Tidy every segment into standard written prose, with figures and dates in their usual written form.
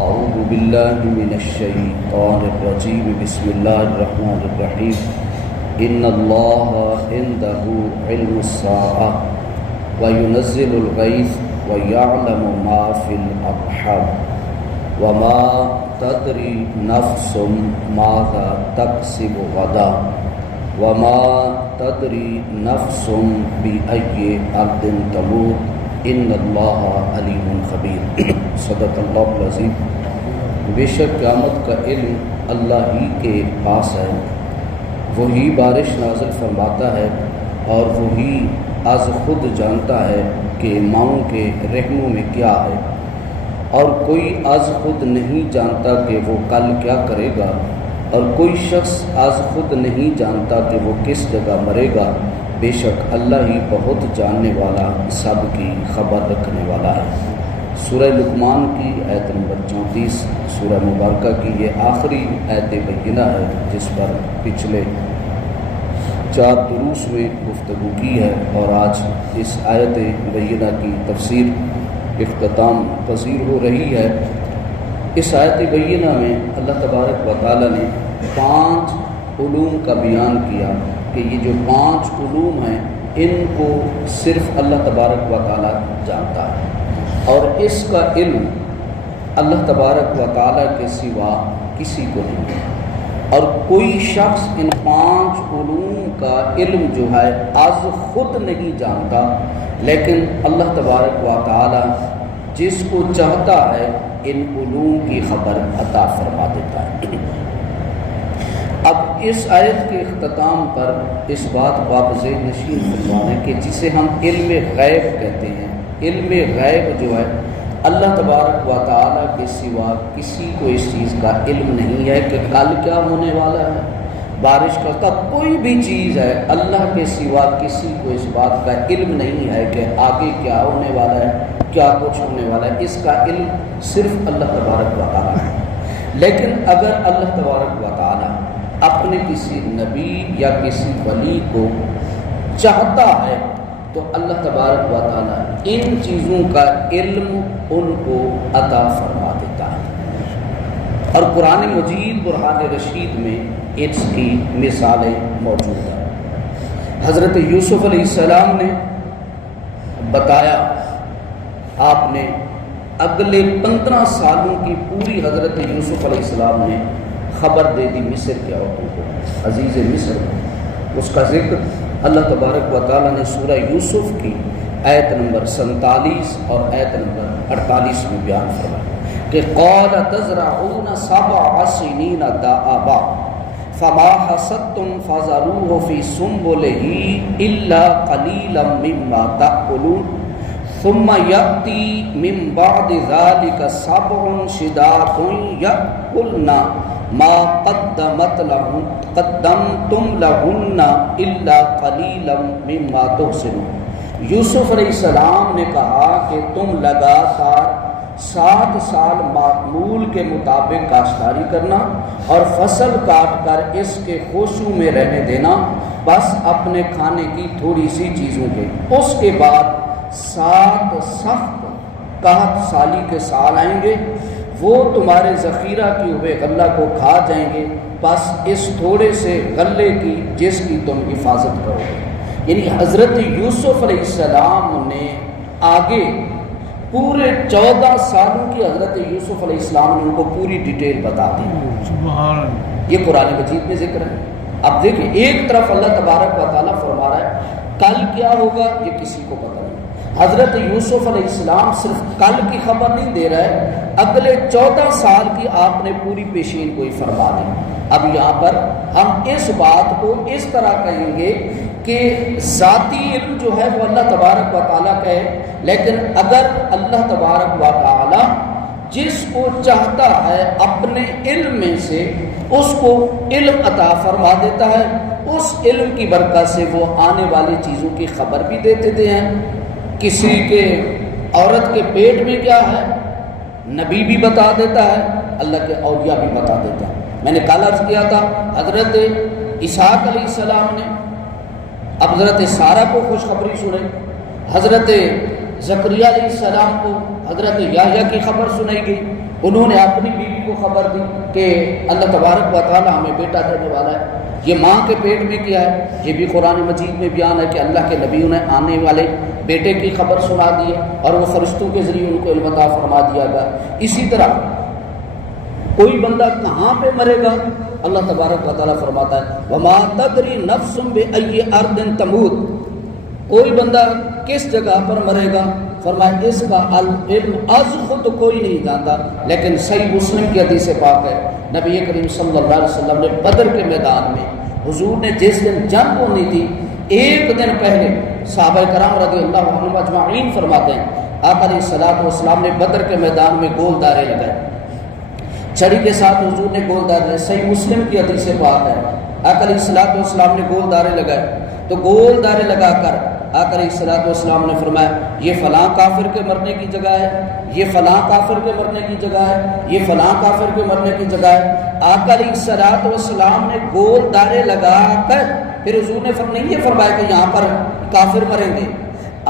اعوذ باللہ من الشیطان الرجیم بسم اللہ الرحمن الرحیم ان اللہ عنده علم الساعة وینزل الغیث ویعلم ما فی الارحام وما تدری نفس ماذا تکسب غدا وما تدری نفس بأی ارض تموت ان اللہ علیم خبیر صدق اللہ العظیم۔ بے شک قیامت کا علم اللہ ہی کے پاس ہے، وہی بارش نازل فرماتا ہے اور وہی از خود جانتا ہے کہ ماؤں کے رحموں میں کیا ہے، اور کوئی از خود نہیں جانتا کہ وہ کل کیا کرے گا، اور کوئی شخص از خود نہیں جانتا کہ وہ کس جگہ مرے گا۔ بے شک اللہ ہی بہت جاننے والا، سب کی خبر رکھنے والا ہے۔ سورہ لقمان کی آیت نمبر 34 سورہ مبارکہ کی یہ آخری آیت بینہ ہے جس پر پچھلے 4 دروس میں گفتگو کی ہے، اور آج اس آیت بینہ کی تفسیر اختتام پذیر ہو رہی ہے۔ اس آیت بینہ میں اللہ تبارک و تعالیٰ نے 5 علوم کا بیان کیا کہ یہ جو 5 علوم ہیں ان کو صرف اللہ تبارک و تعالیٰ جانتا ہے، اور اس کا علم اللہ تبارک و تعالیٰ کے سوا کسی کو نہیں ہے، اور کوئی شخص ان 5 علوم کا علم جو ہے از خود نہیں جانتا، لیکن اللہ تبارک و تعالیٰ جس کو چاہتا ہے ان علوم کی خبر عطا فرما دیتا ہے۔ اب اس آیت کے اختتام پر اس بات واضح نشین فرمانے کہ جسے ہم علم غیب کہتے ہیں، علم غیب جو ہے اللہ تبارک و تعالیٰ کے سوا کسی کو اس چیز کا علم نہیں ہے کہ کل کیا ہونے والا ہے، بارش کا کوئی بھی چیز ہے، اللہ کے سوا کسی کو اس بات کا علم نہیں ہے کہ آگے کیا ہونے والا ہے، کیا کچھ ہونے والا ہے۔ اس کا علم صرف اللہ تبارک و تعالیٰ ہے۔ لیکن اگر اللہ تبارک و تعالیٰ اپنے کسی نبی یا کسی ولی کو چاہتا ہے تو اللہ تبارک و تعالیٰ ان چیزوں کا علم ان کو عطا فرما دیتا ہے، اور قرآن مجید برہان رشید میں اس کی مثالیں موجود ہیں۔ حضرت یوسف علیہ السلام نے بتایا، آپ نے اگلے 15 سالوں کی پوری حضرت یوسف علیہ السلام نے خبر دے دی مصر کے عورتوں کو، عزیز مصر کو۔ اس کا ذکر اللہ تبارک و تعالیٰ نے سورہ یوسف کی آیت نمبر 47 اور آیت نمبر 48 میں بیان فرمایا کہ قال تزرعون 7 سنین دأبا فما حصدتم فذروه في سنبله إلا قليلا مما تأكلون ثم يأتي من بعد ذلك 7 شداد يأكلن ما قدمتم لهن الا قليلا مما تحسنون۔ یوسف علیہ السلام نے کہا کہ تم لگاتار 7 سال معمول کے مطابق کاشتکاری کرنا اور فصل کاٹ کر اس کے خوشو میں رہنے دینا، بس اپنے کھانے کی تھوڑی سی چیزوں کے۔ اس کے بعد 7 سخت قحط سالی کے سال آئیں گے، وہ تمہارے ذخیرہ کیے ہوئے غلہ کو کھا جائیں گے، بس اس تھوڑے سے غلے کی جس کی تم حفاظت کرو گے۔ یعنی حضرت یوسف علیہ السلام نے آگے پورے 14 سالوں کی حضرت یوسف علیہ السلام نے ان کو پوری ڈیٹیل بتا دی۔ یہ قرآن مجید میں ذکر ہے۔ اب دیکھیں، ایک طرف اللہ تبارک و تعالیٰ فرما رہا ہے کل کیا ہوگا یہ کسی کو پتہ نہیں۔ حضرت یوسف علیہ السلام صرف کل کی خبر نہیں دے رہا ہے، اگلے 14 سال کی آپ نے پوری پیشین گوئی فرما دی۔ اب یہاں پر ہم اس بات کو اس طرح کہیں گے کہ ذاتی علم جو ہے وہ اللہ تبارک و تعالیٰ کا ہے، لیکن اگر اللہ تبارک و تعالیٰ جس کو چاہتا ہے اپنے علم میں سے اس کو علم عطا فرما دیتا ہے، اس علم کی برکت سے وہ آنے والی چیزوں کی خبر بھی دے دیتے ہیں۔ کسی کے عورت کے پیٹ میں کیا ہے نبی بھی بتا دیتا ہے، اللہ کے اولیاء بھی بتا دیتا ہے۔ میں نے کل عرض کیا تھا حضرت اسحاق علیہ السلام نے اب حضرت سارہ کو خوشخبری سنائی، حضرت زکریا علیہ السلام کو حضرت یحییٰ کی خبر سنائی گئی، انہوں نے اپنی بیوی کو خبر دی کہ اللہ تبارک و تعالیٰ ہمیں بیٹا دینے والا ہے۔ یہ ماں کے پیٹ میں کیا ہے، یہ بھی قرآن مجید میں بیان ہے کہ اللہ کے نبیوں نے آنے والے بیٹے کی خبر سنا دی ہے اور وہ فرشتوں کے ذریعے ان کو علم عطا فرما دیا گیا۔ اسی طرح کوئی بندہ کہاں پہ مرے گا، اللہ تبارک و تعالیٰ فرماتا ہے وَمَا تَدْرِي نَفْسٌ بِأَيِّ أَرْضٍ تَمُوتُ، کوئی بندہ کس جگہ پر مرے گا، فرمایا اس کا علم از خود کوئی نہیں جانتا۔ لیکن صحیح مسلم کی حدیث پاک ہے، نبی کریم صلی اللہ علیہ وسلم نے بدر کے میدان میں حضور نے جس دن جنگ ہونی تھی ایک دن پہلے صحابہ کرام رضی اللہ عنہم اجمعین فرماتے ہیں آقا علیہ الصلوۃ والسلام نے بدر کے میدان میں گول دارے لگائے، چھڑی کے ساتھ حضور نے گول دارے، صحیح مسلم کی حدیث پاک ہے، آقا علیہ الصلوۃ والسلام نے گول دارے لگائے۔ تو گول دارے لگا کر آقا علیہ الصلوۃ والسلام نے فرمایا یہ فلاں کافر کے مرنے کی جگہ ہے، یہ فلاں کافر کے مرنے کی جگہ ہے، یہ فلاں کافر کے مرنے کی جگہ ہے۔ آقا علیہ الصلوۃ والسلام نے گول دارے لگا کر پھر حضور نے نہیں یہ فرمایا کہ یہاں پر کافر مریں گے،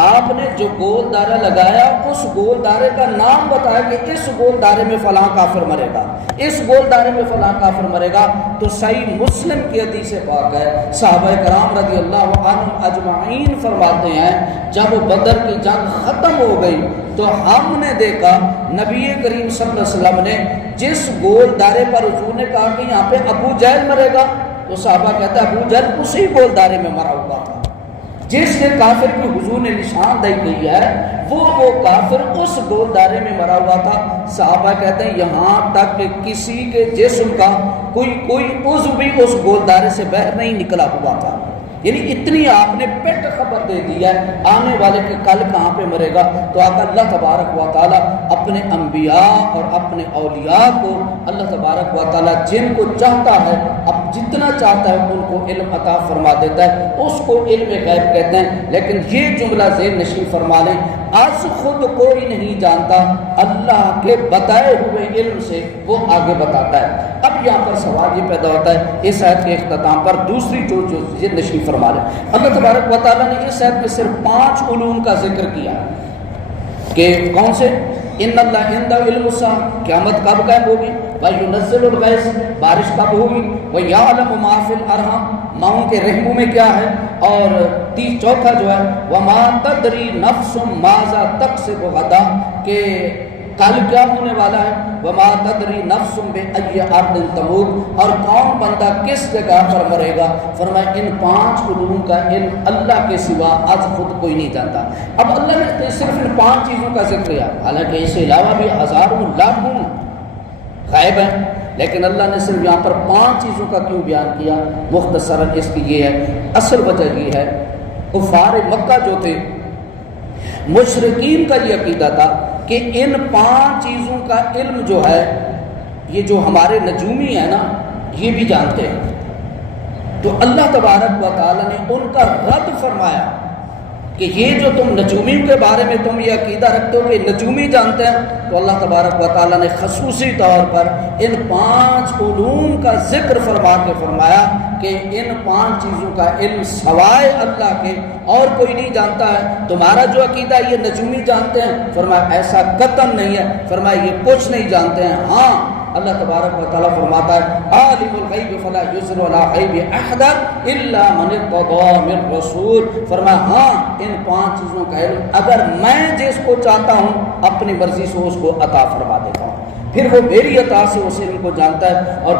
آپ نے جو گول دارہ لگایا اس گول دارے کا نام بتایا کہ اس گول دارے میں فلاں کافر مرے گا، اس گول دارے میں فلاں کافر مرے گا۔ تو صحیح مسلم کی حدیث پاک ہے، صحابہ کرام رضی اللہ عنہم اجمعین فرماتے ہیں جب بدر کی جنگ ختم ہو گئی تو ہم نے دیکھا نبی کریم صلی اللہ علیہ وسلم نے جس گول دارے پر حضور نے کہا کہ یہاں پہ ابو جہل مرے گا، تو صحابہ کہتا ہے ابو جہل اسی گول دارے میں مرا ہوا تھا، جس کے کافر کی حضور نے نشاندہی کی ہے وہ کافر اس گول دارے میں مرا ہوا تھا۔ صحابہ کہتے ہیں یہاں تک کہ کسی کے جسم کا کوئی عضو بھی اس گول دارے سے باہر نہیں نکلا ہوا تھا، یعنی اتنی آپ نے پیٹ خبر دے دی ہے آنے والے کے کل کہاں پہ مرے گا۔ تو آقا اللہ تبارک و تعالیٰ اپنے انبیاء اور اپنے اولیاء کو اللہ تبارک و تعالیٰ جن کو چاہتا ہے اب جتنا چاہتا ہے ان کو علم عطا فرما دیتا ہے، اس کو علم غیب کہتے ہیں۔ لیکن یہ جملہ ذہن نشین فرما لیں، از خود کوئی نہیں جانتا، اللہ کے بتائے ہوئے علم سے وہ آگے بتاتا ہے۔ اب یہاں پر سوال یہ پیدا ہوتا ہے اس آیت کے اختتام پر دوسری جو ذہن نشین فرما رہے اللہ تبارک و تعالیٰ نے اس آیت میں صرف 5 علوم کا ذکر کیا کہ کون سے؟ ان اللہ عندہ علم الساعہ، قیامت کب قائم ہوگی، وَيُنَزِّلُ الْغَيْثَ، بارش کب ہوگی، وَيَعْلَمُ مَا فِي الْأَرْحَامِ، ماؤں کے رحموں میں کیا ہے، اور چوتھا جو ہے وَمَا تَدْرِي نَفْسٌ مَاذَا تَكْسِبُ غَدًا، کہ کل کیا ہونے والا ہے، وَمَا تَدْرِي نَفْسٌ بِأَيِّ أَرْضٍ تَمُوتُ، اور کون بندہ کس جگہ پر مرے گا۔ فرمایا ان 5 علوم کا علم اللہ کے سوا از خود کوئی نہیں جانتا۔ اب اللہ نے صرف ان 5 چیزوں کا ذکر کیا، حالانکہ اس کے علاوہ بھی ہزاروں لاکھوں غائب ہیں، لیکن اللہ نے صرف یہاں پر 5 چیزوں کا کیوں بیان کیا؟ مختصراً اس کی یہ ہے، اصل وجہ یہ ہے کفار مکہ جو تھے مشرکین کا یہ عقیدہ تھا کہ ان 5 چیزوں کا علم جو ہے یہ جو ہمارے نجومی ہیں نا یہ بھی جانتے ہیں۔ تو اللہ تبارک و تعالیٰ نے ان کا رد فرمایا کہ یہ جو تم نجومی کے بارے میں تم یہ عقیدہ رکھتے ہو کہ نجومی جانتے ہیں، تو اللہ تبارک و تعالیٰ نے خصوصی طور پر ان 5 علوم کا ذکر فرما کے فرمایا کہ ان 5 چیزوں کا علم سوائے اللہ کے اور کوئی نہیں جانتا ہے۔ تمہارا جو عقیدہ یہ نجومی جانتے ہیں، فرمایا ایسا قطعاً نہیں ہے، فرمایا یہ کچھ نہیں جانتے ہیں۔ ہاں اللہ تبارک و تعالیٰ فرماتا ہے عالم الغیب فلا یظہر علی غیبہ احدا الا من ارتضی من رسول، فرمایا ہاں ان 5 چیزوں کا علم اگر میں جس کو چاہتا ہوں اپنی مرضی سے اس کو عطا فرما دیتا ہوں، پھر وہ میری عطا سے اس علم کو جانتا ہے۔ اور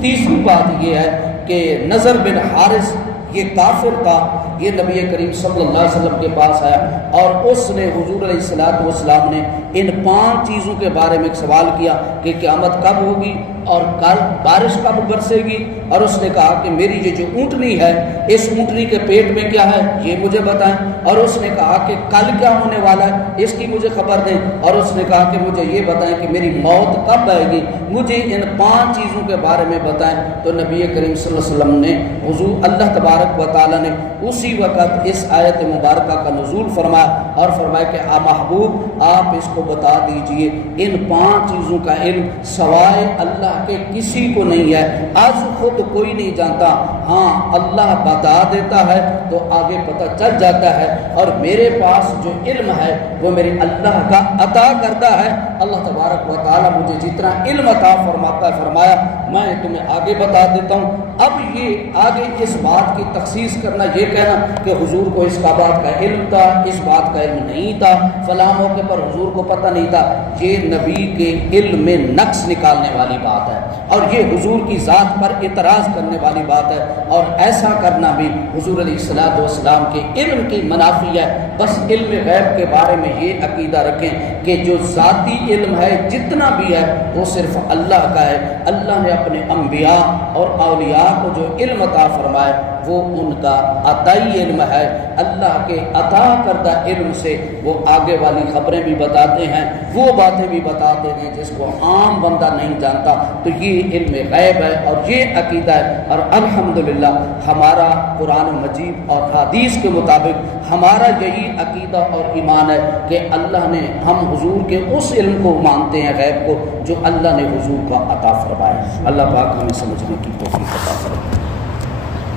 تیسری بات یہ ہے کہ نضر بن حارث یہ کافر تھا، یہ نبی کریم صلی اللہ علیہ وسلم کے پاس آیا اور اس نے حضور علیہ الصلوۃ والسلام نے ان 5 چیزوں کے بارے میں ایک سوال کیا کہ قیامت کب ہوگی اور کل بارش کب برسے گی، اور اس نے کہا کہ میری یہ جو اونٹنی ہے اس اونٹنی کے پیٹ میں کیا ہے یہ مجھے بتائیں، اور اس نے کہا کہ کل کیا ہونے والا ہے اس کی مجھے خبر دیں، اور اس نے کہا کہ مجھے یہ بتائیں کہ میری موت کب آئے گی، مجھے ان 5 چیزوں کے بارے میں بتائیں۔ تو نبی کریم صلی اللہ علیہ وسلم نے حضور اللہ تبارک و تعالیٰ نے اسی اسی وقت اس آیت مبارکہ کا نزول فرمایا اور فرمایا کہ محبوب آپ اس کو بتا دیجئے ان 5 چیزوں کا علم سوائے اللہ کے کسی کو نہیں ہے، آج خود کوئی نہیں جانتا، ہاں اللہ بتا دیتا ہے تو آگے پتہ چل جاتا ہے، اور میرے پاس جو علم ہے وہ میرے اللہ کا عطا کرتا ہے۔ اللہ تبارک و تعالیٰ مجھے جتنا علم عطا فرماتا ہے فرمایا میں تمہیں آگے بتا دیتا ہوں۔ اب یہ آگے اس بات کی تخصیص کرنا، یہ کہنا کہ حضور کو اس بات کا علم تھا، اس بات کا علم نہیں تھا، فلاں موقع پر حضور کو پتہ نہیں تھا، یہ نبی کے علم میں نقص نکالنے والی بات ہے، اور یہ حضور کی ذات پر اعتراض کرنے والی بات ہے، اور ایسا کرنا بھی حضور علیہ السلام کے علم کی منافی ہے۔ بس علم غیب کے بارے میں یہ عقیدہ رکھیں کہ جو ذاتی علم ہے جتنا بھی ہے وہ صرف اللہ کا ہے۔ اللہ نے اپنے انبیاء اور اولیاء کو جو علم عطا فرمائے وہ ان کا عطائی علم ہے، اللہ کے عطا کردہ علم سے وہ آگے والی خبریں بھی بتاتے ہیں، وہ باتیں بھی بتاتے ہیں جس کو عام بندہ نہیں جانتا۔ تو یہ علم غیب ہے اور یہ عقیدہ ہے، اور الحمدللہ ہمارا قرآن مجید اور حدیث کے مطابق ہمارا یہی عقیدہ اور ایمان ہے کہ اللہ نے، ہم حضور کے اس علم کو مانتے ہیں غیب کو جو اللہ نے حضور کا عطا فرمایا۔ اللہ پاک ہمیں سمجھنے کی توفیق عطا فرمائے۔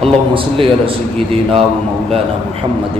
اللہم صلی علی سیدنا و مولانا محمد